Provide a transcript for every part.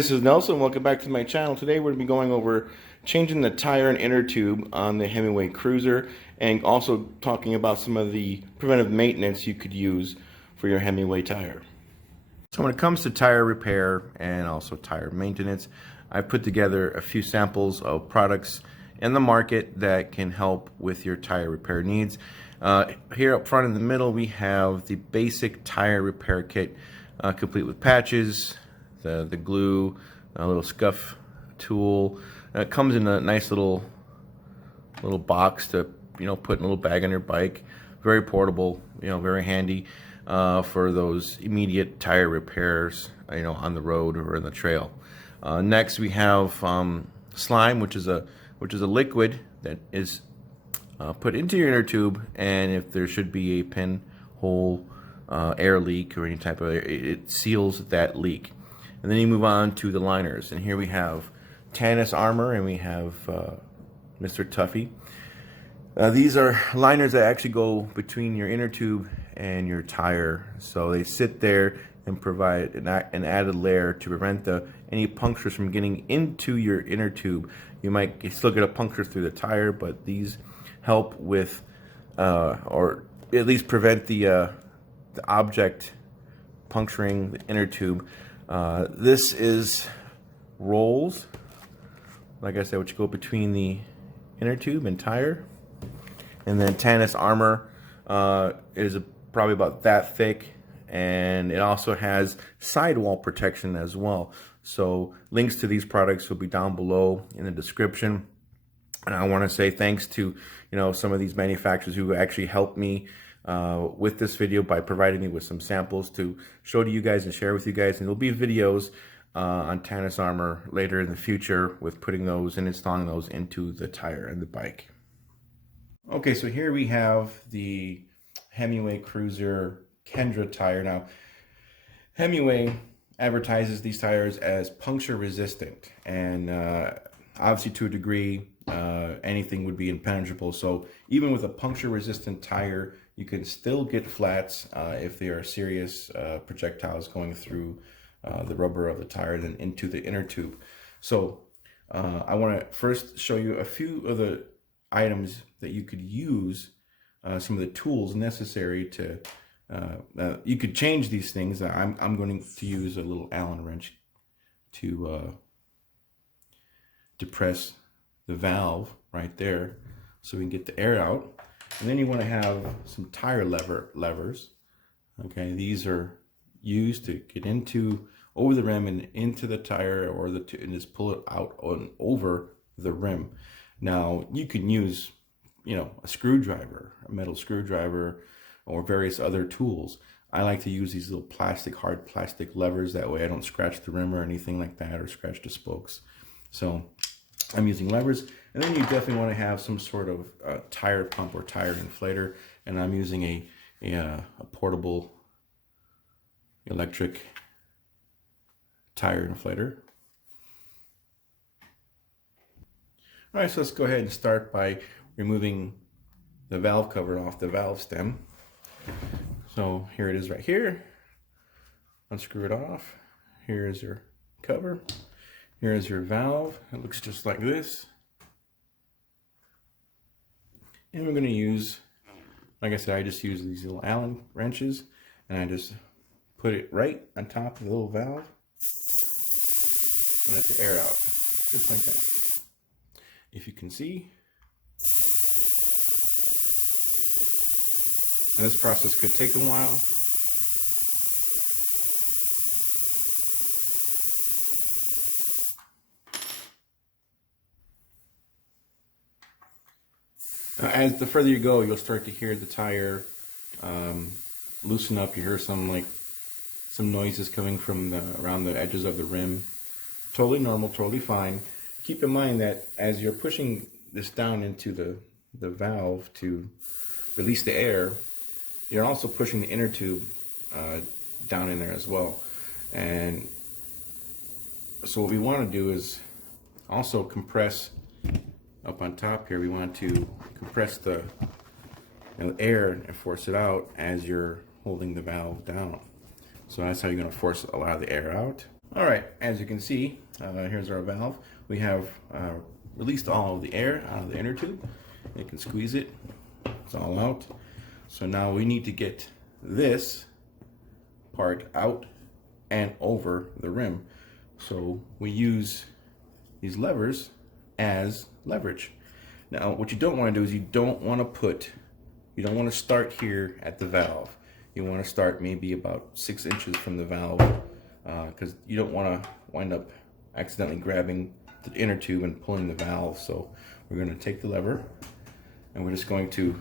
This is Nelson. Welcome back to my channel. Today we're going to be going over changing the tire and inner tube on the Himiway Cruiser, and also talking about some of the preventive maintenance you could use for your Himiway tire. So when it comes to tire repair and also tire maintenance, I put together a few samples of products in the market that can help with your tire repair needs. Here up front in the middle we have the basic tire repair kit, complete with patches, the glue, a little scuff tool. It comes in a nice little box to put in a little bag on your bike. Very portable, very handy for those immediate tire repairs, on the road or in the trail. Next we have slime, which is a liquid that is put into your inner tube, and if there should be a pinhole air leak or any type of air, it seals that leak. And then you move on to the liners, and here we have Tannis Armor and we have Mr. Tuffy. These are liners that actually go between your inner tube and your tire, so they sit there and provide an added layer to prevent any punctures from getting into your inner tube. You might still get a puncture through the tire, but these help with or at least prevent the object puncturing the inner tube. This is rolls, like I said, which go between the inner tube and tire. And then Tannis Armor is probably about that thick, and it also has sidewall protection as well. So links to these products will be down below in the description. And I want to say thanks to some of these manufacturers who actually helped me with this video by providing me with some samples to show to you guys and share with you guys. And there'll be videos on Tannis Armor later in the future with putting those and installing those into the tire and the bike. Okay, so here we have the Himiway Cruiser Kendra tire. Now, Himiway advertises these tires as puncture resistant, and obviously to a degree anything would be impenetrable. So even with a puncture resistant tire, you can still get flats if there are serious projectiles going through the rubber of the tire and then into the inner tube. So I want to first show you a few of the items that you could use, some of the tools necessary to you could change these things. I'm going to use a little Allen wrench to depress the valve right there so we can get the air out. And then you want to have some tire levers. Okay, these are used to get over the rim and into the tire, or and just pull it out over the rim. Now you can use a screwdriver, a metal screwdriver, or various other tools. I like to use these little hard plastic levers. That way I don't scratch the rim or anything like that, or scratch the spokes. So I'm using levers. And then you definitely want to have some sort of tire pump or tire inflator. And I'm using a portable electric tire inflator. All right, so let's go ahead and start by removing the valve cover off the valve stem. So here it is right here. Unscrew it off. Here is your cover. Here is your valve. It looks just like this. And we're going to use, like I said, I just use these little Allen wrenches, and I just put it right on top of the little valve and let the air out, just like that. If you can see. And this process could take a while. As the further you go, you'll start to hear the tire loosen up. You hear some noises coming from around the edges of the rim. Totally normal, totally fine. Keep in mind that as you're pushing this down into the valve to release the air, you're also pushing the inner tube down in there as well. And so what we want to do is also compress up on top here. We want to compress the air and force it out as you're holding the valve down. So that's how you're going to force a lot of the air out. All right, as you can see, here's our valve. We have released all of the air out of the inner tube. You can squeeze it, it's all out. So now we need to get this part out and over the rim. So we use these levers as leverage. Now what you don't want to do is you don't want to start here at the valve. You want to start maybe about 6 inches from the valve, because you don't want to wind up accidentally grabbing the inner tube and pulling the valve. So we're going to take the lever and we're just going to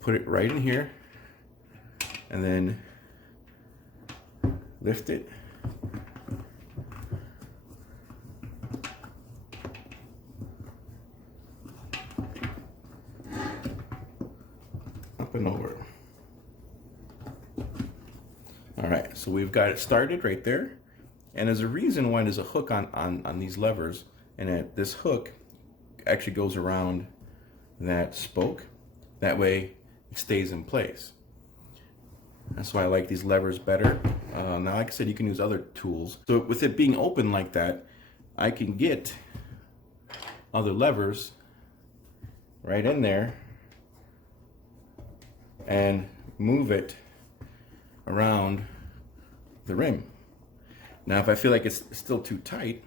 put it right in here and then lift it. Up and over. All right, so we've got it started right there. And there's a reason why there's a hook on these levers, and this hook actually goes around that spoke. That way it stays in place. That's why I like these levers better. Now, like I said, you can use other tools. So with it being open like that, I can get other levers right in there and move it around the rim. Now, if I feel like it's still too tight,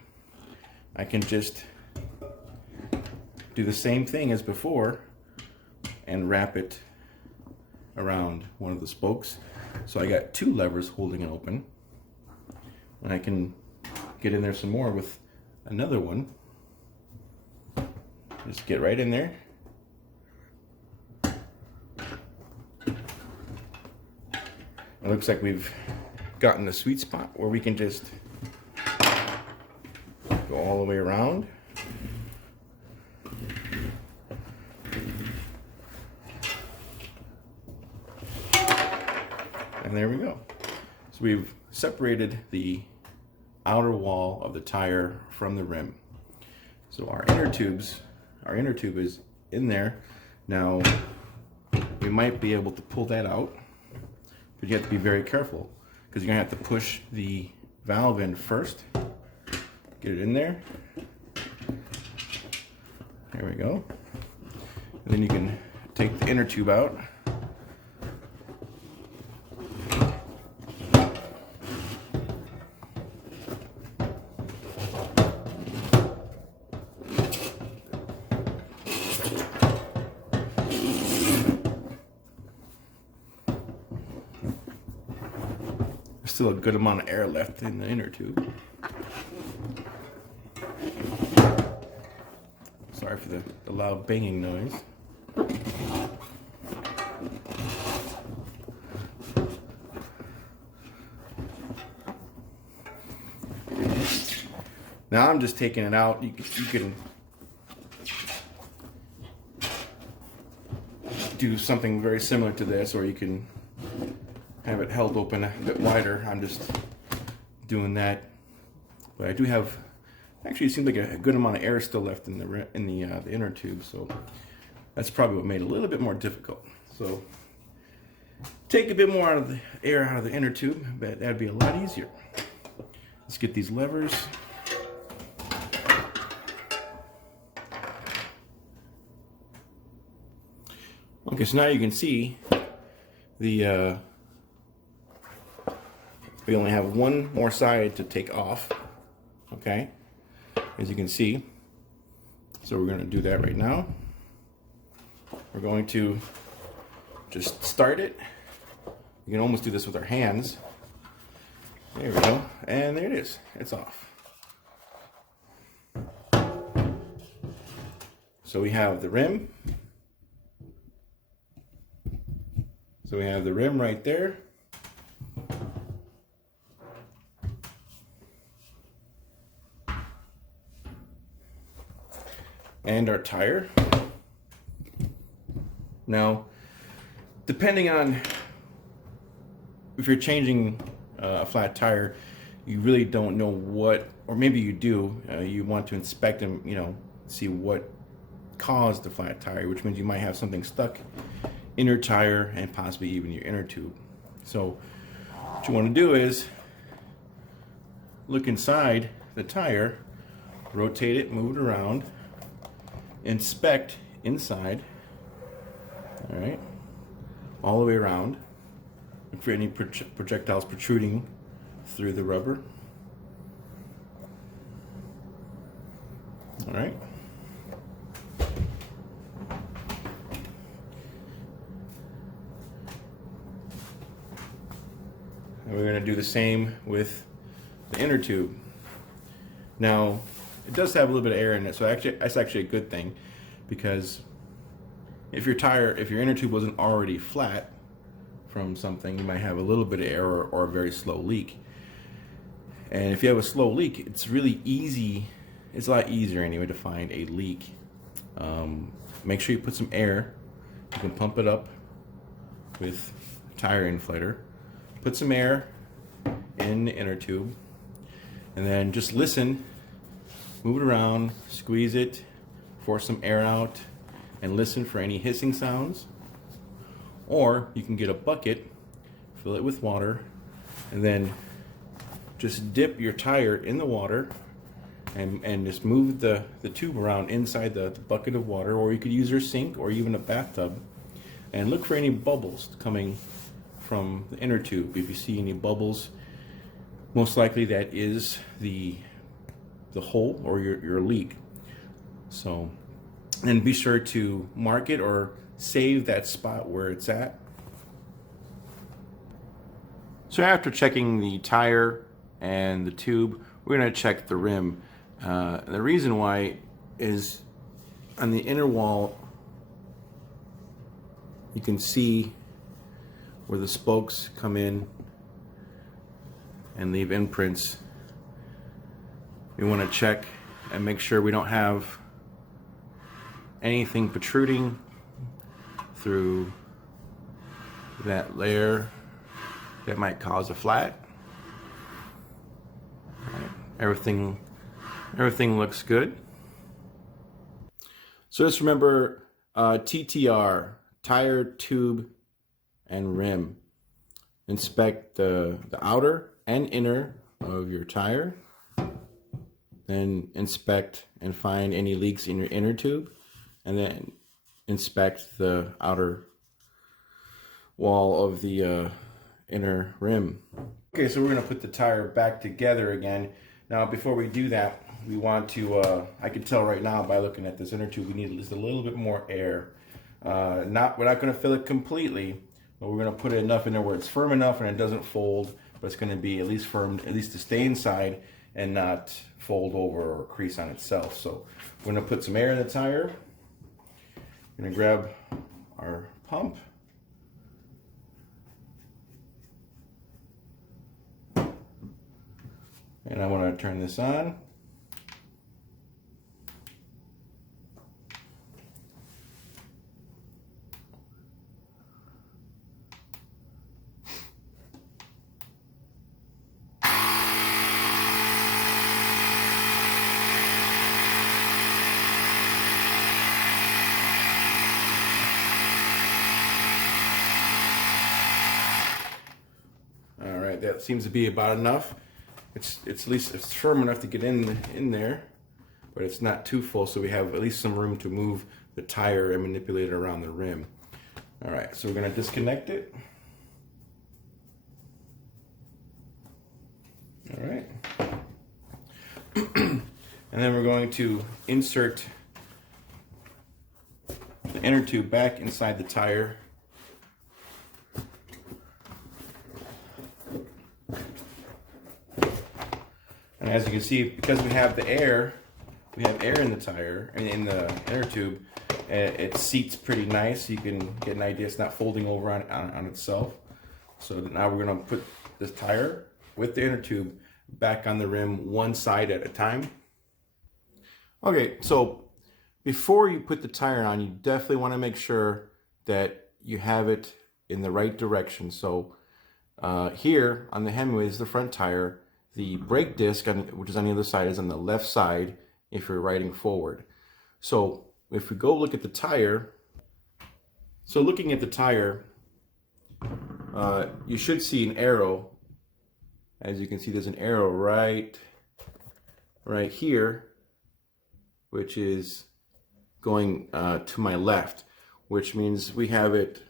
I can just do the same thing as before and wrap it around one of the spokes. So I got 2 levers holding it open, and I can get in there some more with another one. Just get right in there. It looks like we've gotten the sweet spot where we can just go all the way around. And there we go. So we've separated the outer wall of the tire from the rim. So our inner tube is in there. Now, we might be able to pull that out, but you have to be very careful because you're gonna have to push the valve in first. Get it in there. There we go. And then you can take the inner tube out. Still a good amount of air left in the inner tube. Sorry for the loud banging noise. Now I'm just taking it out. You can do something very similar to this, or you can have it held open a bit wider. I'm just doing that, but I do have, actually it seems like a good amount of air still left in the inner tube, so that's probably what made it a little bit more difficult. So take a bit more out of the air out of the inner tube, but that'd be a lot easier. Let's get these levers. Okay, so now you can see we only have one more side to take off, okay, as you can see. So we're going to do that right now. We're going to just start it. You can almost do this with our hands. There we go, and there it is. It's off. So we have the rim. So we have the rim right there. And our tire. Now, depending on if you're changing a flat tire, you really don't know what, or maybe you do, you want to inspect them, see what caused the flat tire, which means you might have something stuck in your tire and possibly even your inner tube. So what you want to do is look inside the tire, rotate it, move it around, inspect inside, all right, all the way around. Look for any projectiles protruding through the rubber. All right. And we're going to do the same with the inner tube. Now, it does have a little bit of air in it, so that's actually a good thing, because if your inner tube wasn't already flat from something, you might have a little bit of air or a very slow leak. And if you have a slow leak, it's really easy. It's a lot easier anyway to find a leak. Make sure you put some air. You can pump it up with a tire inflator. Put some air in the inner tube, and then just listen, move it around, squeeze it, force some air out, and listen for any hissing sounds. Or you can get a bucket, fill it with water, and then just dip your tire in the water and just move the tube around inside the bucket of water, or you could use your sink or even a bathtub, and look for any bubbles coming from the inner tube. If you see any bubbles, most likely that is the hole or your leak. So, and be sure to mark it or save that spot where it's at. So after checking the tire and the tube, we're going to check the rim. The reason why is on the inner wall, you can see where the spokes come in and leave imprints. We want to check and make sure we don't have anything protruding through that layer that might cause a flat. Right. Everything looks good. So just remember TTR, tire, tube, and rim. Inspect the outer and inner of your tire. Then inspect and find any leaks in your inner tube. And then inspect the outer wall of the inner rim. Okay, so we're going to put the tire back together again. Now, before we do that, we want to, I can tell right now by looking at this inner tube, we need just a little bit more air. We're not going to fill it completely, but we're going to put enough in there where it's firm enough and it doesn't fold, but it's going to be at least firm, at least to stay inside and not fold over or crease on itself. So we're going to put some air in the tire. We're going to grab our pump. And I want to turn this on. All right, that seems to be about enough. It's at least it's firm enough to get in there, but it's not too full, so we have at least some room to move the tire and manipulate it around the rim. All right, so we're going to disconnect it. All right. And then we're going to insert the inner tube back inside the tire. And as you can see, because we have air in the tire, and in the inner tube, it seats pretty nice. You can get an idea it's not folding over on itself. So now we're going to put this tire with the inner tube back on the rim, one side at a time. Okay, so before you put the tire on, you definitely want to make sure that you have it in the right direction. So here on the Himiway is the front tire. The brake disc, which is on the other side, is on the left side if you're riding forward. So if we go look at the tire, so looking at the tire, you should see an arrow as you can see, there's an arrow right here, which is going to my left, which means we have it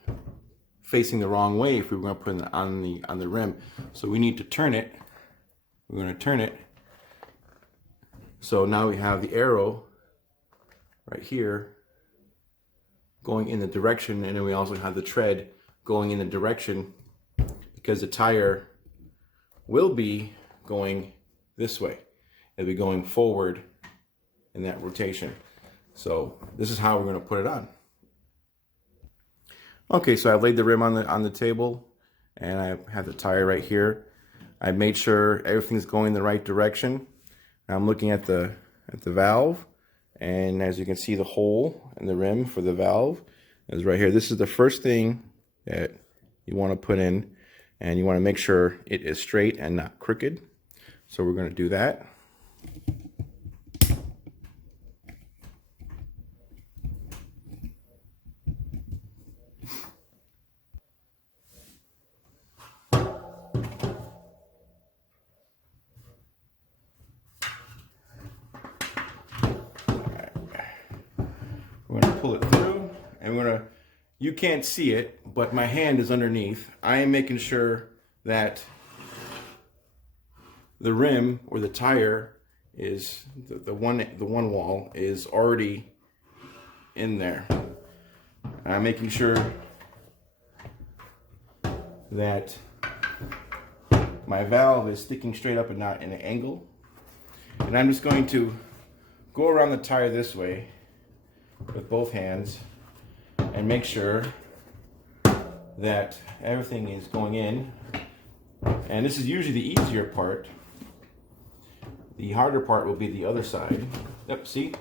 facing the wrong way if we were going to put it on the rim. So we need to turn it. We're going to turn it. So now we have the arrow right here going in the direction, and then we also have the tread going in the direction, because the tire will be going this way. It'll be going forward in that rotation. So this is how we're going to put it on. Okay, so I've laid the rim on the table, and I have the tire right here. I made sure everything's going in the right direction. I'm looking at the valve, and as you can see, the hole in the rim for the valve is right here. This is the first thing that you want to put in, and you want to make sure it is straight and not crooked. So we're going to do that. We're going to pull it through, and you can't see it, but my hand is underneath. I am making sure that the rim or the tire is, the one wall is already in there. I'm making sure that my valve is sticking straight up and not in an angle. And I'm just going to go around the tire this way with both hands and make sure that everything is going in. And this is usually the easier part. The harder part will be the other side. Yep, see,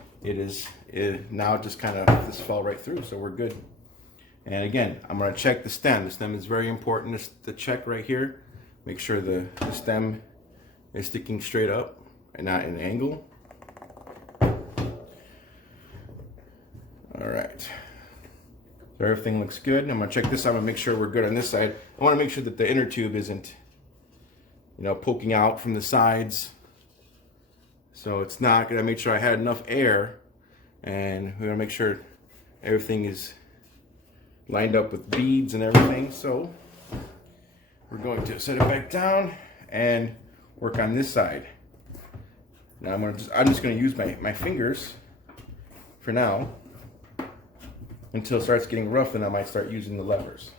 now it just kind of this fell right through, so we're good. And again, I'm going to check the stem. The stem is very important to check right here. Make sure the stem is sticking straight up and not in an angle. All right, so everything looks good. I'm gonna check this out and make sure we're good on this side. I want to make sure that the inner tube isn't, poking out from the sides. So it's not gonna make sure I had enough air, and we're gonna make sure everything is lined up with beads and everything. So we're going to set it back down and work on this side. Now I'm just gonna use my fingers for now, until it starts getting rough, and I might start using the levers.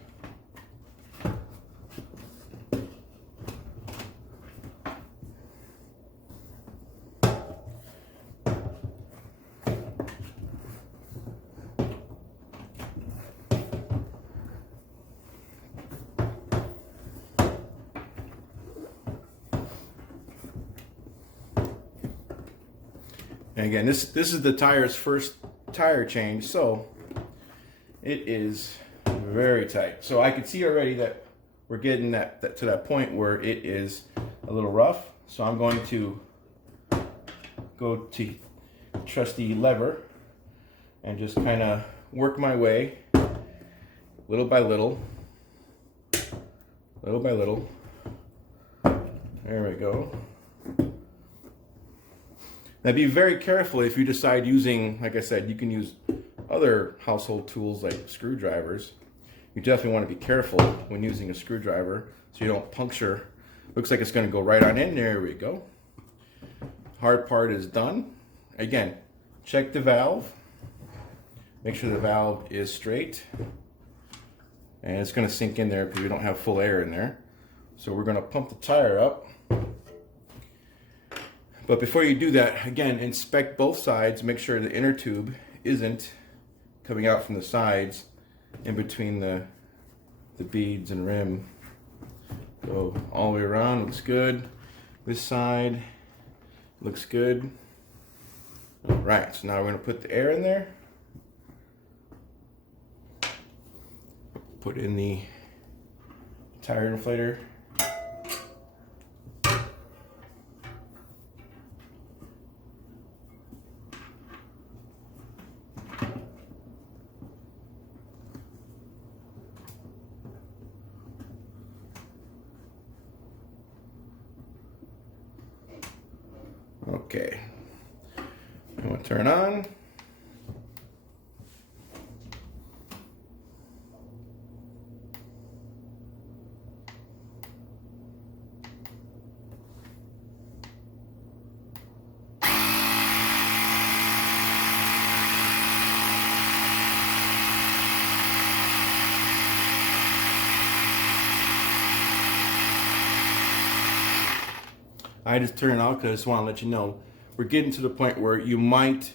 And again, this is the tire's first tire change, so it is very tight. So I can see already that we're getting that to that point where it is a little rough. So I'm going to go to trusty lever and just kind of work my way little by little. Little by little. There we go. Now be very careful if you decide using, like I said, you can use other household tools like screwdrivers. You definitely want to be careful when using a screwdriver so you don't puncture. Looks like it's going to go right on in. There we go. Hard part is done. Again, check the valve. Make sure the valve is straight. And it's going to sink in there because we don't have full air in there. So we're going to pump the tire up. But before you do that, again, inspect both sides. Make sure the inner tube isn't coming out from the sides in between the beads and rim. Go all the way around, looks good. This side looks good. All right, so now we're going to put the air in there. Put in the tire inflator. Okay. I'm going to turn on. I just turned it off because I just want to let you know we're getting to the point where you might,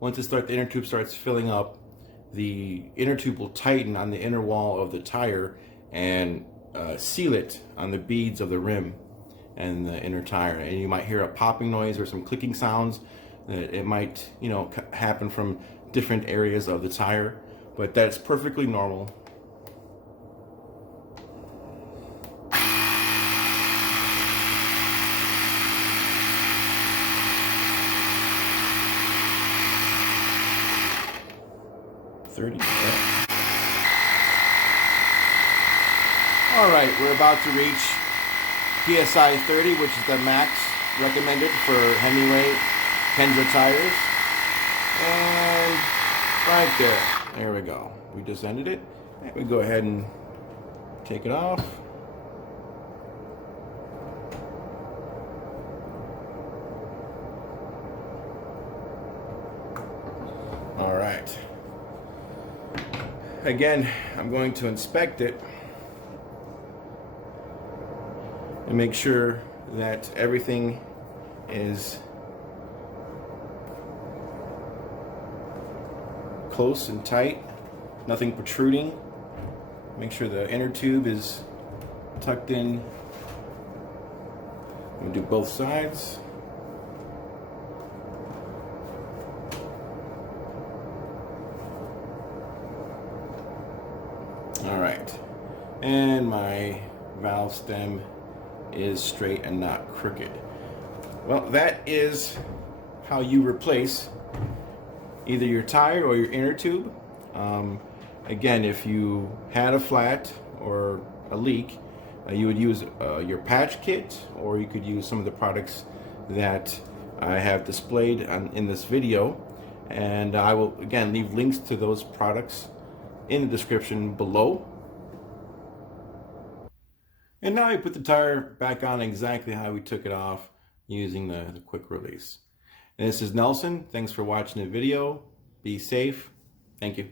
once the inner tube starts filling up, the inner tube will tighten on the inner wall of the tire and seal it on the beads of the rim and the inner tire. And you might hear a popping noise or some clicking sounds. It might, you know, happen from different areas of the tire, but that's perfectly normal. All right, we're about to reach PSI 30, which is the max recommended for Himiway Kenza tires. And right there we go. We just ended it. And we go ahead and take it off. All right. Again, I'm going to inspect it and make sure that everything is close and tight, nothing protruding. Make sure the inner tube is tucked in. I'm going to do both sides. All right, and my valve stem is straight and not crooked. Well, that is how you replace either your tire or your inner tube. Again, if you had a flat or a leak, you would use your patch kit, or you could use some of the products that I have displayed in this video. And I will, again, leave links to those products in the description below. And now I put the tire back on exactly how we took it off using the quick release. And this is Nelson. Thanks for watching the video. Be safe. Thank you.